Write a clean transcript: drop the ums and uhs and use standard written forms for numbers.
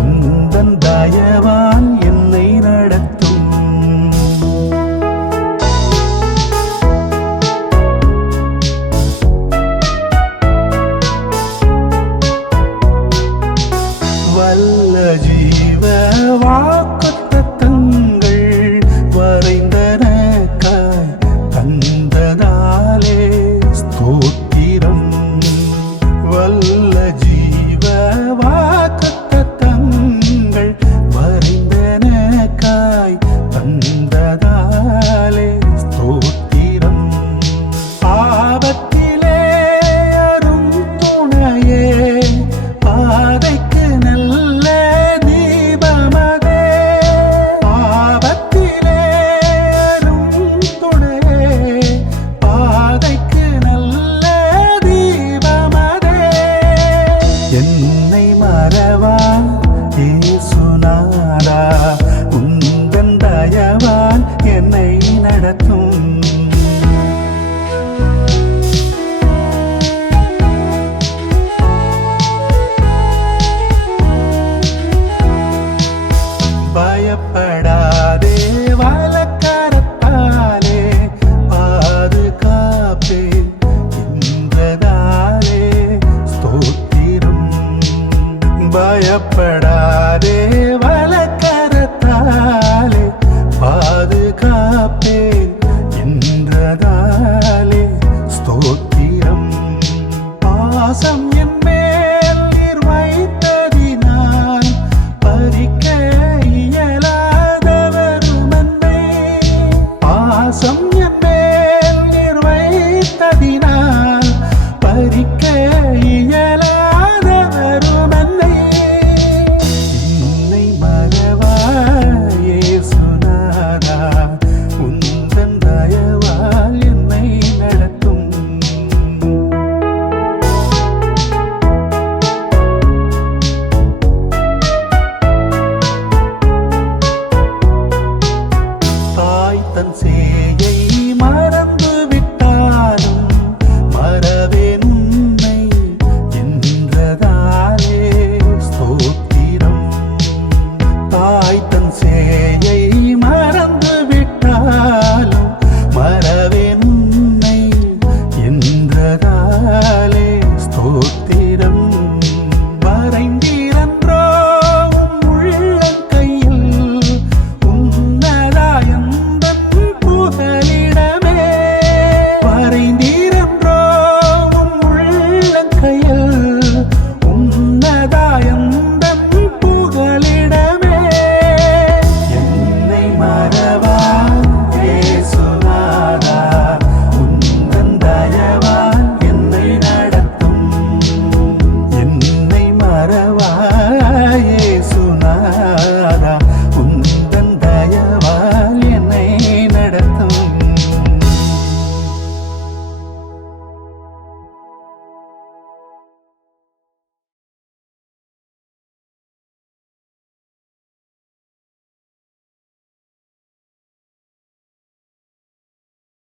உந்தன் தயவால் என்னை நடத்தும். வல்ல ஜீவ வாக்குத்தத்தங்கள் வரைந்தனக்காய் தந்ததாலே ஸ்தோத்திரம். வல்ல ஜீவ வாக்குத்தத்தங்கள் வரைந்தனக்காய் தந்ததாலே ஸ்தோத்திரம். ஆபத்திலே அரும் துணையே, பாதைக்கு நல்ல தீபமதே. ஆபத்திலே அரும் துணையே, பாதைக்கு நல்ல தீபமதே. என்னை மறவான் இயேசுநாதா, உந்தன் தயவால் என்னை நடத்தும். பயப்படாதே வலக்கரத்தாலே பாதுகாப்பேன் என்றதாலே ஸ்தோத்திரம். பயப்படாதே வலக்கரத்தாலே பாதுகாப்பேன் என்றதாலே ஸ்தோத்திரம். பாசம் என் மேல் நீர் வைத்ததினால் பறிக்க இயலாதவருமன்னை. பாசம் என் மேல் நீர் வைத்ததினால் பறிக்க இயல